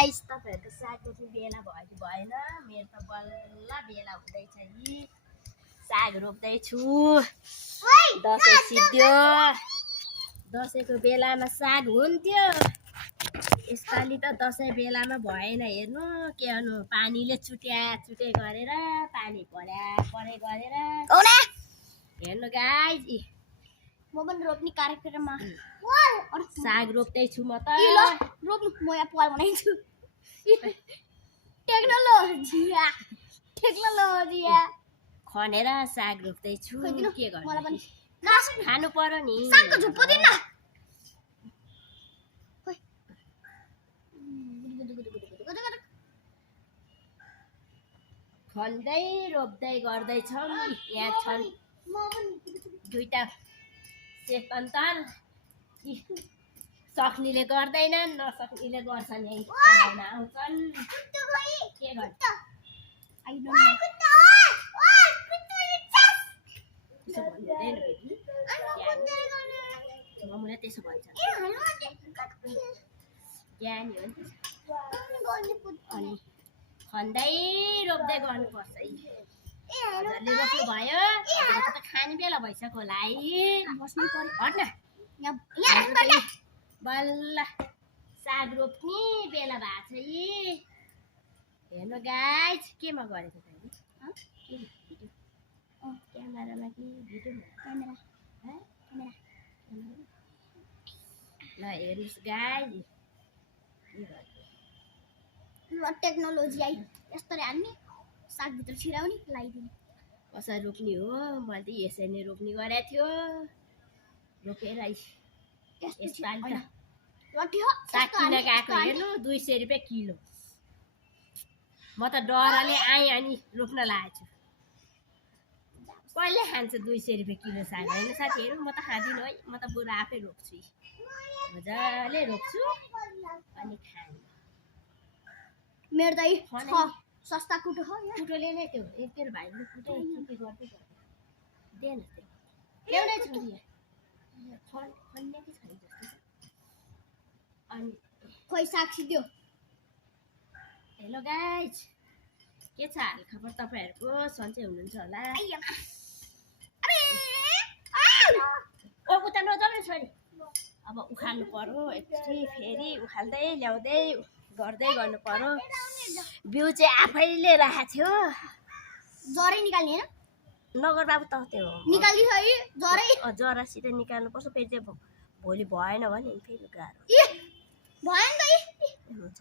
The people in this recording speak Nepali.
गाइस तपाईहरुको साग रोप्ने बेला भयो कि भएन मेरो त बल्ल बेला हुँदैछ नि साग रोप्दै छु दसैँ सिद्धियो दसैँको बेलामा साग हुन्थ्यो यसपालि त दसैँ बेलामा भएन हेर्नु के गर्नु पानीले चुट्या गरेर पानी परे गरेर हेर्नु गाइस म पनि रोप्ने कार्यक्रममा साग रोप्दै छु म त रोप्नु म यहाँ पाल बनाइछु टेक्नोलोजी खनेर साग रोप्दै छु के गर्नु मलाई पनि खानु पर्यो नि सागको झुप्पो दिन खन्दै रोप्दै गर्दैछौँ यहाँ छन् दुईटा सेतन्तल सक्नेले गर्दैनन् नसक्नेले गर्छन् यही पढाउन आउँछन् के गर्छ ममुले त्यसो भन्छ ज्ञानी हो नि अनि खन्दै रोप्दै गर्नुपर्छ हजुरले रोप्नु भयो हजुरको त खाने बेला भइसक्यो होला है बस्नै पर्यो हट्न बल्ल साग रोप्ने बेला भएको छ यी हेर्नु गाइस केमा गरेको तैँले क्यामेरामा कि भिडियोमा ल हेर्नुहोस् गाइस टेक्नोलोजी आई यस्तोले हाल्ने सागभित्र छिराउने लगाइदिने कसरी रोप्ने हो मैले त यसरी नै रोप्ने गरेको थियो रोपेर यसपालि त साग किन गएको हेर्नु 200 रुपियाँ किलो म त डरले आएँ अनि रोप्न लागेको छु कहिले खान्छ 200 रुपियाँ किलो साग होइन साथीहरू म त खाँदिनँ है म त बरु आफै रोप्छु मजाले रोप्छु अनि खानु मेरो त सस्ता कुटो हो कुटोले नै त्यो तेरो भाइले कुटो के गर्दै दे न एउटै छोरी खन्ने कि छैन जस्तो अनि खोइ साग सिद्धियो हेलो गाइज के छ हाल खबर तपाईहरुको सन्चै हुनुहुन्छ होला ओ उता नजाऊ छोरी अब उखाल्नु पर्यो एकचोटि फेरि उखाल्दै ल्याउँदै गर्दै गर्नु पर्यो बिउ चाहिँ आफैले राखेको थियो जरै निकाल्ने हैन नगर बाबु त त्यो निकाल्दी है जरै जरासित निकाल्नु पर्छ फेरि चाहिँ भोलि भएन भने फेरि गाह्रो भएन त हुन्छ